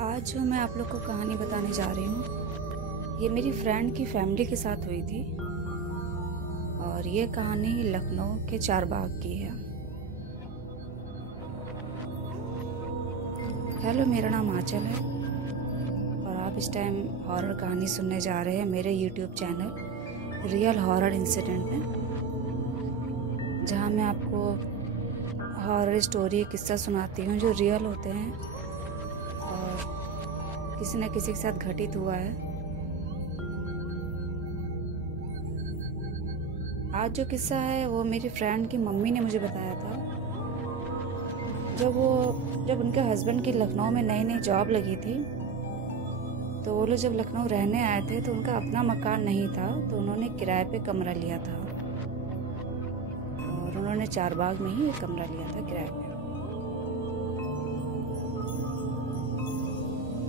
आज जो मैं आप लोग को कहानी बताने जा रही हूँ, ये मेरी फ्रेंड की फैमिली के साथ हुई थी और ये कहानी लखनऊ के चारबाग की है। हेलो, मेरा नाम आंचल है और आप इस टाइम हॉरर कहानी सुनने जा रहे हैं मेरे YouTube channel real horror incident में, जहाँ मैं आपको हॉरर स्टोरी किस्सा सुनाती हूँ जो रियल होते हैं और किसी न किसी के साथ घटित हुआ है। आज जो किस्सा है वो मेरी फ्रेंड की मम्मी ने मुझे बताया था। जब उनके हस्बैंड की लखनऊ में नई नई जॉब लगी थी, तो वो लोग जब लखनऊ रहने आए थे तो उनका अपना मकान नहीं था, तो उन्होंने किराए पे कमरा लिया था और उन्होंने चारबाग में ही एक कमरा लिया था किराए पे।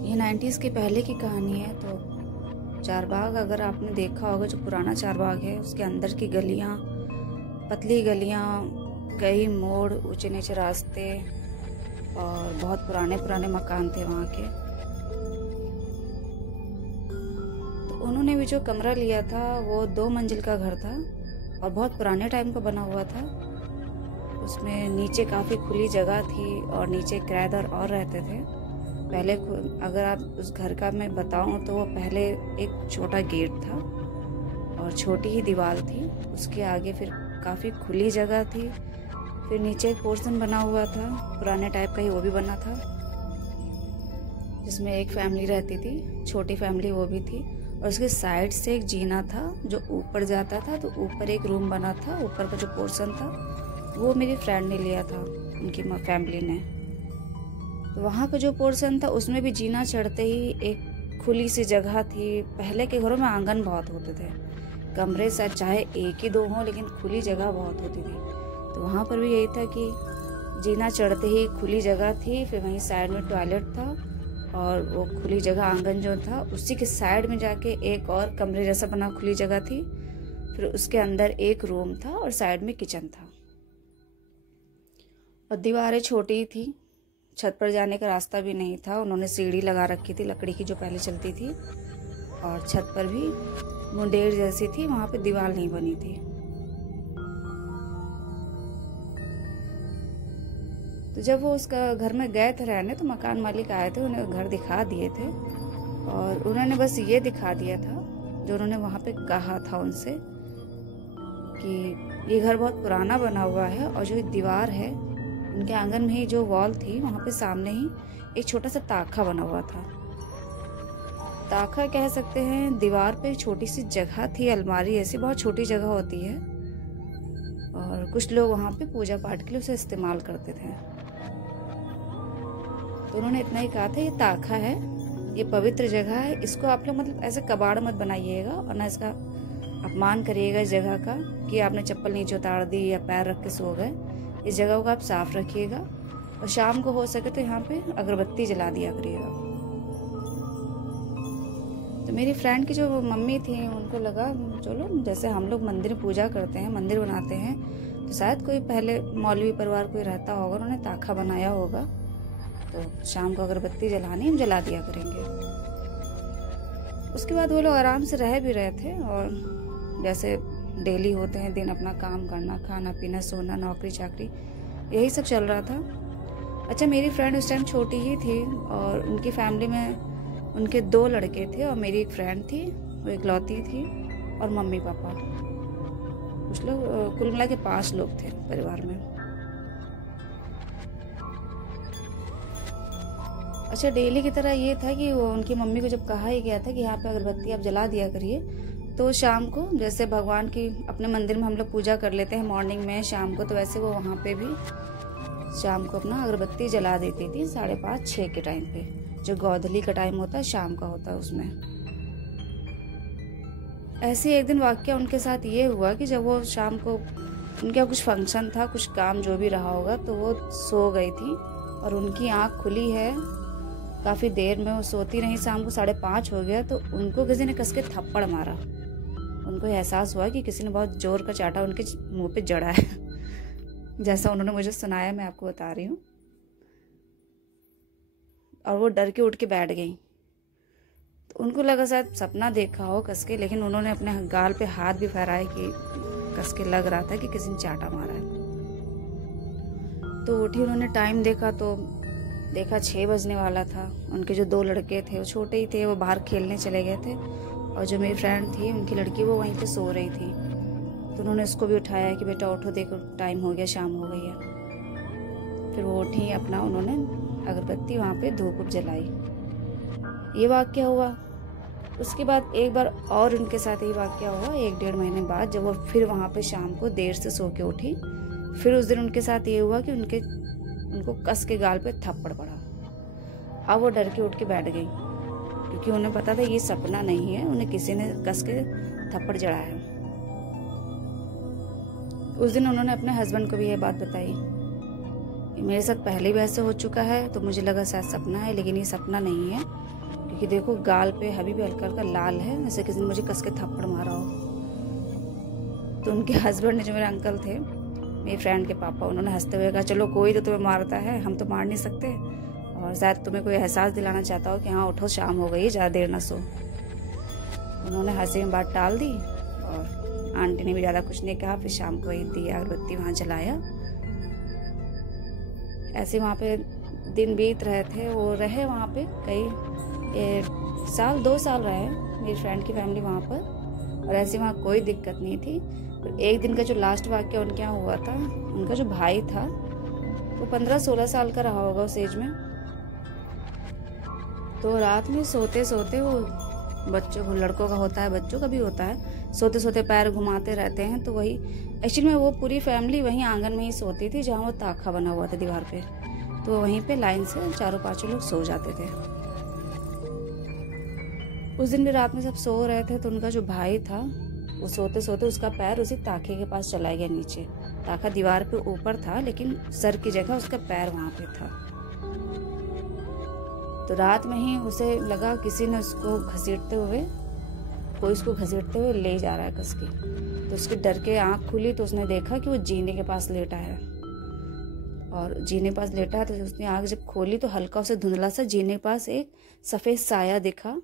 ये 90s के पहले की कहानी है। तो चारबाग अगर आपने देखा होगा, जो पुराना चारबाग है उसके अंदर की गलियां, पतली गलियां, कई मोड़, ऊंचे नीचे रास्ते और बहुत पुराने पुराने मकान थे वहाँ के। तो उन्होंने भी जो कमरा लिया था वो 2 मंजिल का घर था और बहुत पुराने टाइम का बना हुआ था। उसमें नीचे काफ़ी खुली जगह थी और नीचे किराएदार और रहते थे। पहले अगर आप उस घर का मैं बताऊं तो वो पहले एक छोटा गेट था और छोटी ही दीवार थी। उसके आगे फिर काफ़ी खुली जगह थी। फिर नीचे एक पोर्शन बना हुआ था, पुराने टाइप का ही वो भी बना था, जिसमें एक फैमिली रहती थी, छोटी फैमिली वो भी थी। और उसके साइड से एक जीना था जो ऊपर जाता था, तो ऊपर एक रूम बना था। ऊपर का जो पोर्शन था वो मेरी फ्रेंड ने लिया था, उनकी फैमिली ने। तो वहाँ का जो पोर्शन था उसमें भी जीना चढ़ते ही एक खुली सी जगह थी। पहले के घरों में आंगन बहुत होते थे, कमरे से चाहे एक ही 2 हों, लेकिन खुली जगह बहुत होती थी। तो वहाँ पर भी यही था कि जीना चढ़ते ही खुली जगह थी, फिर वहीं साइड में टॉयलेट था और वो खुली जगह आंगन जो था उसी के साइड में जाके एक और कमरे जैसा बना खुली जगह थी। फिर उसके अंदर एक रूम था और साइड में किचन था और दीवारें छोटी थी। छत पर जाने का रास्ता भी नहीं था। उन्होंने सीढ़ी लगा रखी थी लकड़ी की जो पहले चलती थी, और छत पर भी मुंडेर जैसी थी, वहां पे दीवार नहीं बनी थी। तो जब वो उसका घर में गए थे रहने, तो मकान मालिक आए थे, उन्हें घर दिखा दिए थे और उन्होंने बस ये दिखा दिया था जो उन्होंने वहां पे कहा था उनसे कि ये घर बहुत पुराना बना हुआ है और जो दीवार है उनके आंगन में ही जो वॉल थी वहाँ पे सामने ही एक छोटा सा ताखा बना हुआ था। ताखा कह सकते हैं। दीवार पे एक छोटी सी जगह थी, अलमारी ऐसी बहुत छोटी जगह होती है, और कुछ लोग वहाँ पे पूजा पाठ के लिए उसे इस्तेमाल करते थे। तो उन्होंने इतना ही कहा था, ये ताखा है, ये पवित्र जगह है, इसको आप लोग मतलब ऐसे कबाड़ मत बनाइएगा और ना इसका अपमान करिएगा इस जगह का कि आपने चप्पल नीचे उतार दी या पैर रख के सो गए। इस जगह को आप साफ रखिएगा और शाम को हो सके तो यहाँ पे अगरबत्ती जला दिया करिएगा। तो मेरी फ्रेंड की जो मम्मी थी उनको लगा, चलो जैसे हम लोग मंदिर पूजा करते हैं, मंदिर बनाते हैं, तो शायद कोई पहले मौलवी परिवार कोई रहता होगा, उन्होंने ताखा बनाया होगा, तो शाम को अगरबत्ती जलानी हम जला दिया करेंगे। उसके बाद वो लोग आराम से रह भी रहे थे और जैसे डेली होते हैं दिन, अपना काम करना, खाना पीना, सोना, नौकरी चाकरी, यही सब चल रहा था। अच्छा, मेरी फ्रेंड उस टाइम छोटी ही थी और उनकी फैमिली में उनके 2 लड़के थे और मेरी एक फ्रेंड थी, वो इकलौती थी, और मम्मी पापा, कुछ लोग, कुल मिला के 5 लोग थे परिवार में। अच्छा, डेली की तरह ये था कि वो उनकी मम्मी को जब कहा ही गया था कि यहाँ पे अगरबत्ती आप जला दिया करिए, तो शाम को जैसे भगवान की अपने मंदिर में हम लोग पूजा कर लेते हैं मॉर्निंग में, शाम को, तो वैसे वो वहाँ पे भी शाम को अपना अगरबत्ती जला देती थी 5:30-6 के टाइम पे, जो गोधूली का टाइम होता है, शाम का होता है उसमें। ऐसे ही एक दिन वाकया उनके साथ ये हुआ कि जब वो शाम को, उनका कुछ फंक्शन था, कुछ काम जो भी रहा होगा, तो वो सो गई थी और उनकी आँख खुली है काफ़ी देर में, वो सोती रही। शाम को 5:30 हो गया तो उनको किसी ने कस के थप्पड़ मारा। उनको एहसास हुआ कि किसी ने बहुत जोर का चाटा उनके मुंह पे जड़ा है। जैसा उन्होंने मुझे सुनाया, मैं आपको बता रही हूँ। और वो डर के उठ के बैठ गई। तो उनको लगा शायद सपना देखा हो कस के, लेकिन उन्होंने अपने गाल पे हाथ भी फहराए कि कस के लग रहा था कि किसी ने चाटा मारा है। तो उठी, उन्होंने टाइम देखा तो देखा 6 बजने वाला था। उनके जो 2 लड़के थे वो छोटे ही थे, वो बाहर खेलने चले गए थे, और जो मेरी फ्रेंड थी उनकी लड़की वो वहीं पे सो रही थी। तो उन्होंने उसको भी उठाया कि बेटा उठो, देखो टाइम हो गया, शाम हो गई है। फिर वो उठी, अपना उन्होंने अगरबत्ती वहाँ पे धूप जलाई। ये वाक़या हुआ। उसके बाद एक बार और उनके साथ ये वाक़या हुआ 1-1.5 महीने बाद, जब वो फिर वहाँ पे शाम को देर से सो के उठी। फिर उस दिन उनके साथ ये हुआ कि उनको कस के गाल पे थप्पड़ पड़ा। अब वो डर के उठ के बैठ गई, क्योंकि उन्हें पता था ये सपना नहीं है, उन्हें किसी ने कस के थप्पड़ जड़ाया है। उस दिन उन्होंने अपने हस्बैंड को भी ये बात बताई कि मेरे साथ पहले भी ऐसे हो चुका है, तो मुझे लगा शायद सपना है, लेकिन ये सपना नहीं है, क्योंकि देखो गाल पे अभी भी हल्का हल्का लाल है, जैसे किसी ने मुझे कस के थप्पड़ मारा हो। तो उनके हस्बैंड ने, जो मेरे अंकल थे, मेरी फ्रेंड के पापा, उन्होंने हंसते हुए कहा चलो कोई तो तुम्हें मारता है, हम तो मार नहीं सकते, और शायद तुम्हें कोई एहसास दिलाना चाहता हो कि हाँ उठो, शाम हो गई है, ज़्यादा देर ना सो। उन्होंने हंसी में बात टाल दी, और आंटी ने भी ज़्यादा कुछ नहीं कहा। फिर शाम को दिया अगरबत्ती वहाँ जलाया। ऐसे वहाँ पे दिन बीत रहे थे। वो रहे वहाँ पे कई साल, 2 साल रहे मेरी फ्रेंड की फैमिली वहाँ पर, और ऐसे वहाँ कोई दिक्कत नहीं थी। तो एक दिन का जो लास्ट वाक़या उनके यहाँ हुआ था, उनका जो भाई था वो 15-16 साल का रहा होगा उस एज में। तो रात में सोते सोते वो बच्चों को, लड़कों का होता है, बच्चों का भी होता है, सोते सोते पैर घुमाते रहते हैं। तो वही एक्चुअली में वो पूरी फैमिली वहीं आंगन में ही सोती थी, जहाँ वो ताखा बना हुआ था दीवार पे। तो वहीं पे लाइन से 4-5 लोग सो जाते थे। उस दिन भी रात में सब सो रहे थे, तो उनका जो भाई था वो सोते सोते उसका पैर उसी ताखे के पास चला गया नीचे। ताखा दीवार पे ऊपर था, लेकिन सर की जगह उसका पैर वहाँ पे था। तो रात में ही उसे लगा किसी ने उसको घसीटते हुए, कोई उसको घसीटते हुए ले जा रहा है कस के। तो उसके डर के आँख खुली तो उसने देखा कि वो जीने के पास लेटा है, और जीने के पास लेटा है। तो उसने आँख जब खोली तो हल्का उसे धुंधला सा जीने के पास एक सफ़ेद साया दिखा,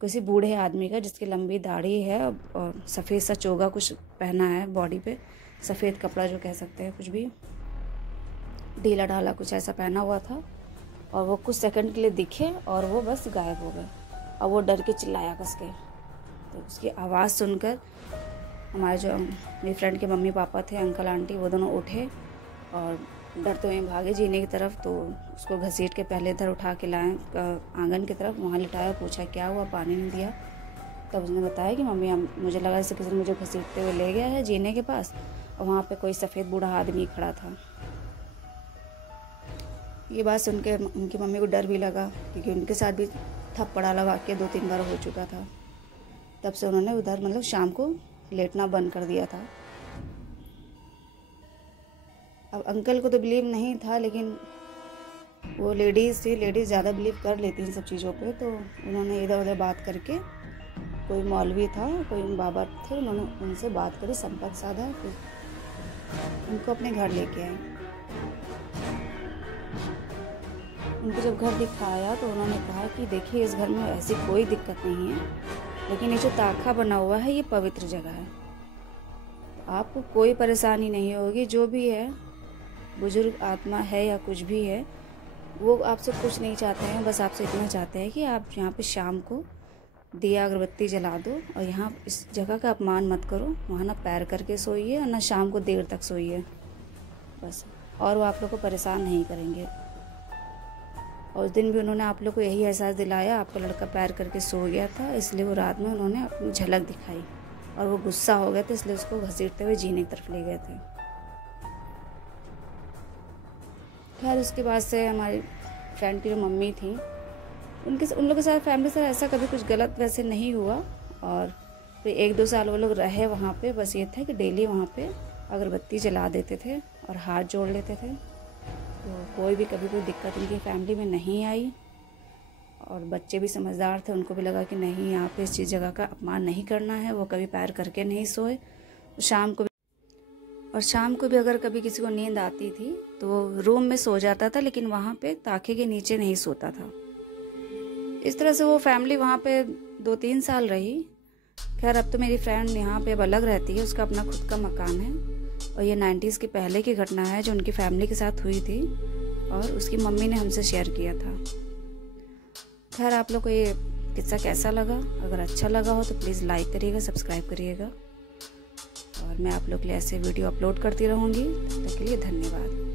किसी बूढ़े आदमी का, जिसकी लंबी दाढ़ी है और सफ़ेद सा चोगा कुछ पहना है बॉडी पे, सफ़ेद कपड़ा जो कह सकते हैं, कुछ भी ढीला ढाला कुछ ऐसा पहना हुआ था। और वो कुछ सेकंड के लिए दिखे और वो बस गायब हो गए। और वो डर के चिल्लाया कस के। तो उसकी आवाज़ सुनकर हमारे जो मेरी फ्रेंड के मम्मी पापा थे, अंकल आंटी, वो दोनों उठे और डरते हुए भागे जीने की तरफ। तो उसको घसीट के पहले इधर उठा के लाए आंगन की तरफ, वहाँ लिटाया, पूछा क्या हुआ, पानी नहीं दिया। तब उसने बताया कि मम्मी मुझे लगा जैसे किसी ने मुझे घसीटते हुए ले गया है जीने के पास, और वहाँ पे कोई सफ़ेद बूढ़ा आदमी खड़ा था। ये बात सुन के उनकी मम्मी को डर भी लगा, क्योंकि उनके साथ भी थप्पड़ वाला वाक़या 2-3 बार हो चुका था। तब से उन्होंने उधर मतलब शाम को लेटना बंद कर दिया था। अब अंकल को तो बिलीव नहीं था, लेकिन वो लेडीज़ थी, लेडीज़ ज़्यादा बिलीव कर लेती हैं सब चीज़ों पे। तो उन्होंने इधर उधर बात करके, कोई मौलवी था, कोई बाबा थे, उन्होंने उनसे बात करी, संपर्क साधा, फिर उनको अपने घर लेके आए। उनको जब घर दिखाया तो उन्होंने कहा कि देखिए इस घर में ऐसी कोई दिक्कत नहीं है, लेकिन ये जो ताखा बना हुआ है ये पवित्र जगह है, तो आपको कोई परेशानी नहीं होगी। जो भी है, बुजुर्ग आत्मा है या कुछ भी है, वो आपसे कुछ नहीं चाहते हैं, बस आपसे इतना चाहते हैं कि आप यहाँ पे शाम को दिया अगरबत्ती जला दो, और यहाँ इस जगह का अपमान मत करो, वहाँ ना पैर करके सोइए और ना शाम को देर तक सोइए, बस। और वो आप लोग को परेशान नहीं करेंगे। और उस दिन भी उन्होंने आप लोग को यही एहसास दिलाया, आपका लड़का पैर करके सो गया था, इसलिए वो रात में उन्होंने अपनी झलक दिखाई, और वो गुस्सा हो गए थे, इसलिए उसको घसीटते हुए जीने की तरफ ले गए थे। खैर उसके बाद से हमारी फ्रेंड की जो मम्मी थी, उन लोगों के साथ, फैमिली से ऐसा कभी कुछ गलत वैसे नहीं हुआ। और फिर 1-2 साल वो लोग रहे वहाँ पे। बस ये था कि डेली वहाँ पे अगरबत्ती जला देते थे और हाथ जोड़ लेते थे। तो कोई भी कभी कोई दिक्कत उनकी फैमिली में नहीं आई, और बच्चे भी समझदार थे, उनको भी लगा कि नहीं, यहाँ पे इस चीज़ जगह का अपमान नहीं करना है। वो कभी पैर करके नहीं सोए। शाम को भी अगर कभी किसी को नींद आती थी तो वो रूम में सो जाता था, लेकिन वहाँ पे ताखे के नीचे नहीं सोता था। इस तरह से वो फैमिली वहाँ पे 2-3 साल रही। खैर अब तो मेरी फ्रेंड यहाँ पे अब अलग रहती है, उसका अपना खुद का मकान है। और ये 90s के पहले की घटना है जो उनकी फैमिली के साथ हुई थी और उसकी मम्मी ने हमसे शेयर किया था। खैर आप लोग को ये किस्सा कैसा लगा? अगर अच्छा लगा हो तो प्लीज़ लाइक करिएगा, सब्सक्राइब करिएगा और मैं आप लोग के लिए ऐसे वीडियो अपलोड करती रहूँगी। तब तक के लिए धन्यवाद।